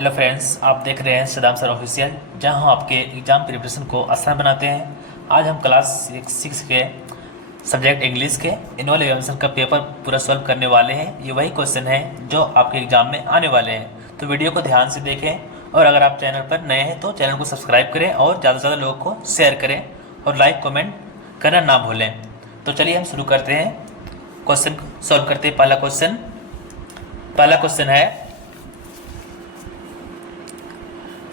Hello friends, आप देख रहे हैं सदाम सर ऑफिशियल, जहां हम आपके एग्जाम प्रिपरेशन को आसान बनाते हैं। आज हम क्लास 6 के सब्जेक्ट इंग्लिश के एनुअल एग्जामिनेशन का पेपर पूरा सॉल्व करने वाले हैं। ये वही क्वेश्चन है जो आपके एग्जाम में आने वाले हैं, तो वीडियो को ध्यान से देखें। और अगर आप चैनल पर नए हैं तो चैनल को सब्सक्राइब करें और ज़्यादा से ज़्यादा लोगों को शेयर करें और लाइक कमेंट करना ना भूलें। तो चलिए हम शुरू करते हैं, क्वेश्चन सॉल्व करते हैं। पहला क्वेश्चन है,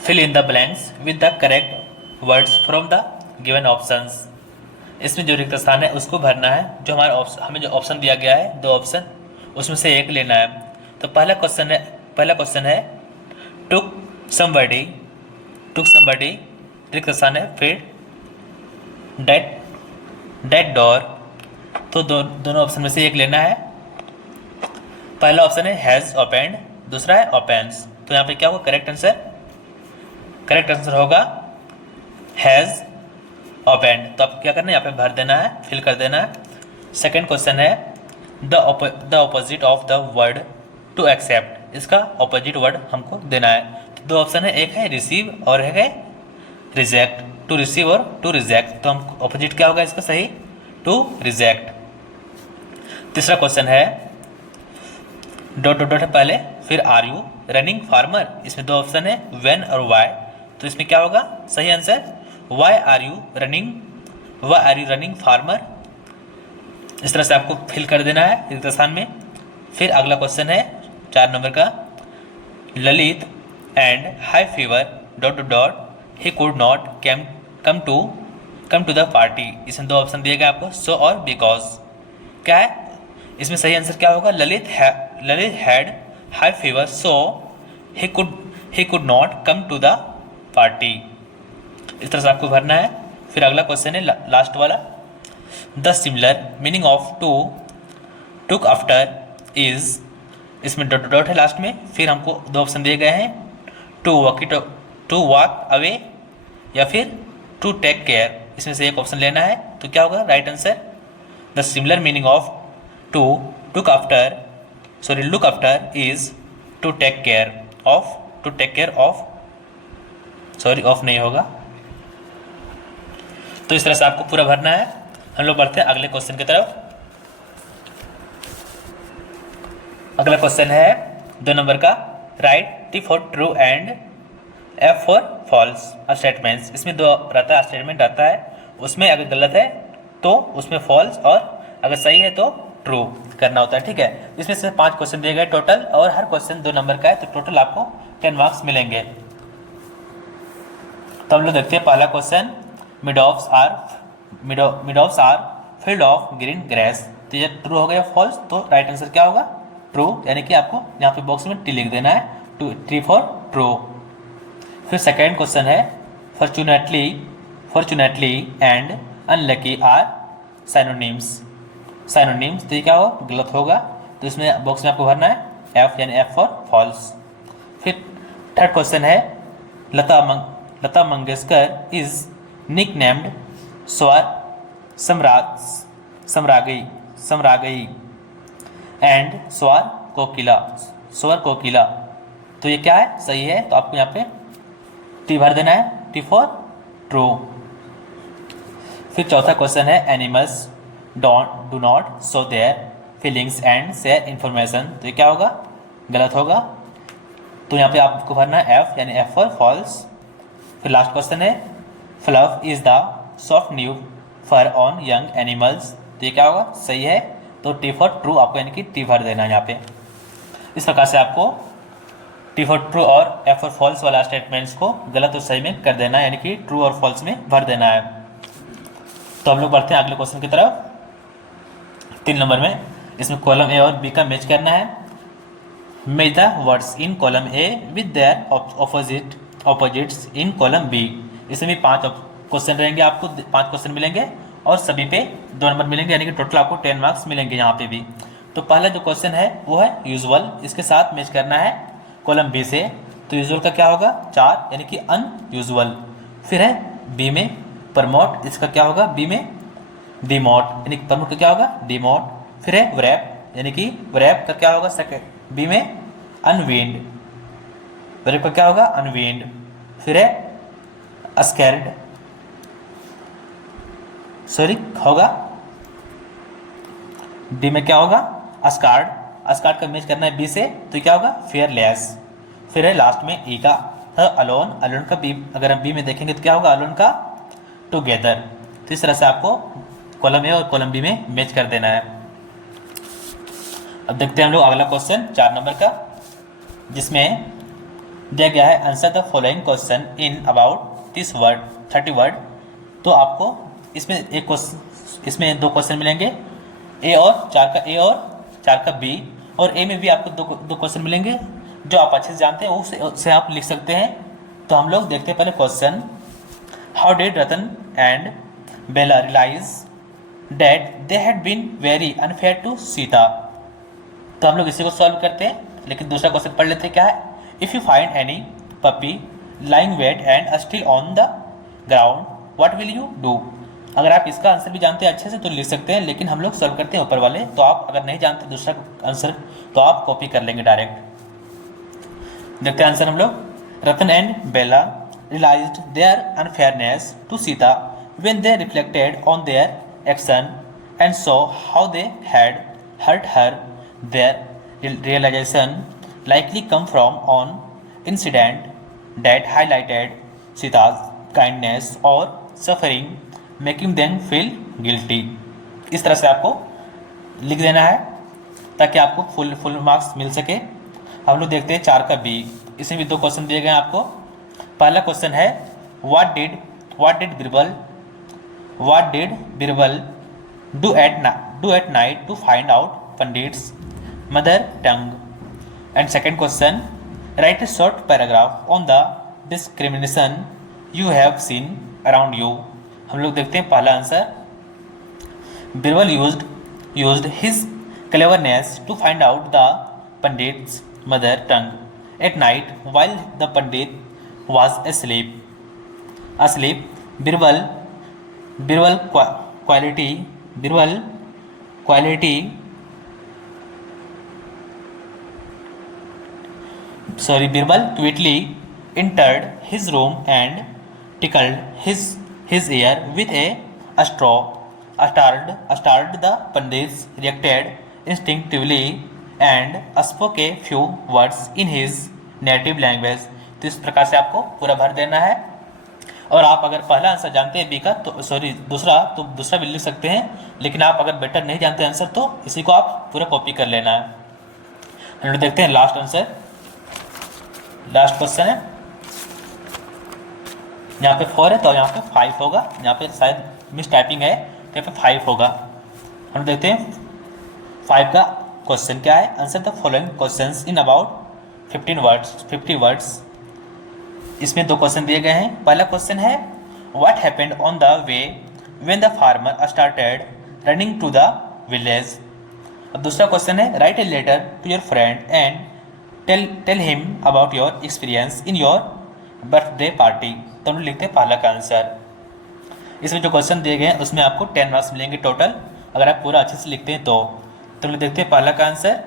fill in the blanks with the correct words from the given options. इसमें जो रिक्त स्थान है उसको भरना है। जो हमें जो ऑप्शन दिया गया है, दो ऑप्शन, उसमें से एक लेना है। तो पहला क्वेश्चन है टुक समबडी, रिक्त स्थान है। फिर डेट डोर, तो दोनों ऑप्शन में से एक लेना है। पहला ऑप्शन है हैज़ ओपेंड, दूसरा है ओपेंस। तो यहाँ पे क्या होगा करेक्ट आंसर होगा हैज़ ओपेंड। तो आपको क्या करना है, यहाँ पे भर देना है, फिल कर देना है। सेकंड क्वेश्चन है the opposite of the word to accept. इसका ऑपोजिट वर्ड हमको देना है। तो दो ऑप्शन है, एक है रिसीव और एक है रिजेक्ट। टू रिसीव और टू रिजेक्ट, तो हम ऑपोजिट क्या होगा इसका सही, टू रिजेक्ट। तीसरा क्वेश्चन है डॉट डॉट है पहले, फिर आर यू रनिंग फार्मर। इसमें दो ऑप्शन है व्हेन और वाई। तो इसमें क्या होगा सही answer, why are you running farmer. इस तरह से आपको फिल कर देना है रिक्त स्थान में। फिर अगला क्वेश्चन है 4 नंबर का, Lalit and high fever dot dot he could not come to the party. इसमें दो ऑप्शन दिए गए आपको, सो और बिकॉज। क्या है इसमें सही आंसर क्या होगा, Lalit had high fever so he could not come to the party. इस तरह से आपको भरना है। फिर अगला क्वेश्चन है लास्ट वाला, the similar meaning of took after is. इसमें डॉट डॉट है लास्ट में। फिर हमको दो ऑप्शन दिए गए हैं, टू वॉक अवे या फिर टू टेक केयर। इसमें से एक ऑप्शन लेना है। तो क्या होगा right answer, the similar meaning of look after is to take care of, sorry of नहीं होगा। तो इस तरह से आपको पूरा भरना है। हम लोग बढ़ते हैं अगले क्वेश्चन की तरफ। अगला क्वेश्चन है 2 नंबर का, write T for true and F for false statements. इसमें दो रहता है, स्टेटमेंट रहता है, उसमें अगर गलत है तो उसमें फॉल्स और अगर सही है तो ट्रू करना होता है। ठीक है, इसमें से 5 क्वेश्चन दिए गए टोटल और हर क्वेश्चन 2 नंबर का है। तो टोटल आपको 10 मार्क्स मिलेंगे। तो हम लोग देखते हैं पहला question, meadows are field of green grass. तो ये ट्रू हो गया, फॉल्स। तो राइट आंसर क्या होगा, ट्रू। यानी कि आपको यहाँ पे बॉक्स में टी लिख देना है, टी फॉर ट्रू। फिर सेकेंड क्वेश्चन है, fortunately and unlucky are synonyms. तो ये क्या होगा, गलत होगा। तो इसमें बॉक्स में आपको भरना है एफ, यानी एफ फॉर फॉल्स। फिर थर्ड क्वेश्चन है, Lata Mangeshkar is nicknamed Samragyi and Swar Kokila. तो ये क्या है, सही है। तो आपको यहाँ पे टी भर देना है, टी फॉर ट्रू। फिर चौथा क्वेश्चन है, animals do not show their feelings and share information. तो ये क्या होगा, गलत होगा। तो यहाँ पे आपको भरना है एफ, यानी एफ फॉर फॉल्स। फिर लास्ट क्वेश्चन है, fluff is the soft new fur on young animals. तो ये क्या होगा, सही है। तो टी फॉर ट्रू आपको यानी कि टी भर देना है यहाँ पे। इस प्रकार से आपको टी फॉर ट्रू और एफ फॉर फॉल्स वाला स्टेटमेंट्स को गलत और सही में कर देना है, यानी कि ट्रू और फॉल्स में भर देना है। तो हम लोग बढ़ते हैं अगले क्वेश्चन की तरफ। 3 नंबर में, इसमें कॉलम ए और बी का मैच करना है। Match the words in column A with their opposites in column B. इसमें भी 5 क्वेश्चन रहेंगे, आपको 5 क्वेश्चन मिलेंगे और सभी पे 2 नंबर मिलेंगे, यानी कि टोटल आपको 10 मार्क्स मिलेंगे यहाँ पे भी। तो पहला जो क्वेश्चन है वो है यूजुअल, इसके साथ मैच करना है कॉलम बी से। तो यूजुअल का क्या होगा 4, यानी कि अनयूजुअल। फिर है बी में प्रमोट, इसका क्या होगा बी में डिमोट, यानी कि प्रमोट का क्या होगा डिमोट। फिर है व्रैप, यानी कि व्रैप का क्या होगा सेकंड बी में अनवीन्ड, ब्रेक पर क्या होगा? अनवीन्ड। फिर है स्कैर्ड, सॉरी होगा डी में क्या होगा? अस्कार्ड। अस्कार्ड का मैच करना है बी से, तो क्या होगा? फेयरलेस। फिर है लास्ट में ई का अलोन। अलोन का बी अगर हम बी में देखेंगे तो क्या होगा? अलोन का टुगेदर। तो इस तरह से आपको कॉलम ए और कॉलम बी में मैच कर देना है। अब देखते हैं हम लोग अगला क्वेश्चन 4 नंबर का, जिसमें दिया गया है answer the following question in about 30 word. तो आपको इसमें इसमें 2 क्वेश्चन मिलेंगे, ए और 4 का बी, और ए में भी आपको दो क्वेश्चन मिलेंगे जो आप अच्छे से जानते हैं, उससे आप लिख सकते हैं। तो हम लोग देखते हैं पहले question, how did Ratan and Bela realise that they had been very unfair to Sita. तो हम लोग इसी को सॉल्व करते हैं, लेकिन दूसरा क्वेश्चन पढ़ लेते हैं। क्या है? If you find any puppy lying wet and still on the ground what will you do. अगर आप इसका आंसर भी जानते हैं अच्छे से तो लिख सकते हैं, लेकिन हम लोग सॉल्व करते हैं ऊपर वाले। तो आप अगर नहीं जानते दूसरा आंसर तो आप कॉपी कर लेंगे डायरेक्ट। देखते हैं आंसर हम लोग। Ratan and Bela realized their unfairness to Sita when they reflected on their action and saw how they had hurt her. Their realization likely come from an incident that highlighted Sita's kindness or suffering, making them feel guilty. इस तरह से आपको लिख देना है ताकि आपको full marks मिल सके। हम लोग देखते हैं 4 का बी। इसमें भी 2 क्वेश्चन दिए गए हैं आपको। पहला क्वेश्चन है what did Birbal do at night to find out pandit's mother tongue. And second question, write a short paragraph on the discrimination you have seen around you. हम लोग देखते हैं पहला answer, Birbal used his cleverness to find out the pandit's mother tongue at night while the pandit was asleep. Birbal quickly entered his room and tickled his ear with a straw. Startled, the pandits reacted instinctively and spoke a few words in his native language. तो इस प्रकार से आपको पूरा भर देना है। और आप अगर पहला आंसर जानते हैं बी का तो दूसरा भी लिख सकते हैं, लेकिन आप अगर बेटर नहीं जानते आंसर तो इसी को आप पूरा कॉपी कर लेना है। हम लोग देखते हैं लास्ट आंसर। लास्ट क्वेश्चन है, यहाँ पे 4 है तो यहाँ पे 5 होगा, यहाँ पे शायद मिस टाइपिंग है तो यहाँ पे 5 होगा। हम देखते हैं 5 का क्वेश्चन क्या है, answer the following questions in about 50 words. इसमें 2 क्वेश्चन दिए गए हैं। पहला क्वेश्चन है what happened on the way when the farmer started running to the village. अब दूसरा क्वेश्चन है write a letter to your friend and tell him about your experience in your birthday party. तो हम लिखते हैं पहला का आंसर। इसमें जो क्वेश्चन दिए गए हैं उसमें आपको 10 मार्क्स मिलेंगे टोटल, अगर आप पूरा अच्छे से लिखते हैं तो। हम लोग देखते हैं पहला का answer,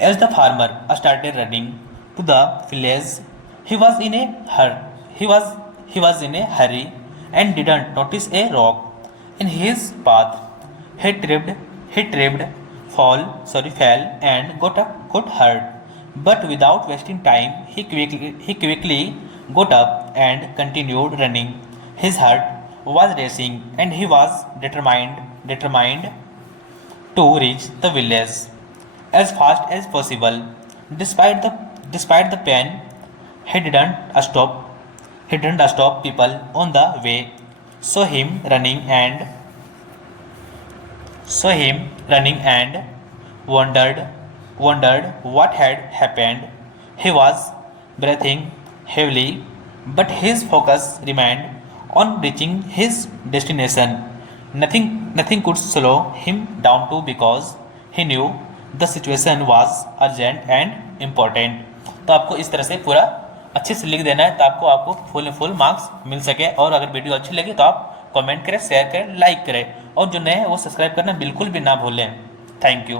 as the farmer started running to the village he was in a hurry and didn't notice a rock in his path. He tripped, fell and got hurt. But without wasting time, he quickly got up and continued running. His heart was racing and he was determined to reach the village as fast as possible. Despite the pain, he didn't stop people on the way. Saw him running and wondered what had happened. He was breathing heavily, but his focus remained on reaching his destination. Nothing could slow him down too because he knew the situation was urgent and important. तो आपको इस तरह से पूरा अच्छे से लिख देना है ताकि आपको फुल मार्क्स मिल सके। और अगर वीडियो अच्छी लगी तो आप कमेंट करें, शेयर करें, लाइक करें, और जो नए हैं वो सब्सक्राइब करना बिल्कुल भी ना भूलें। Thank you.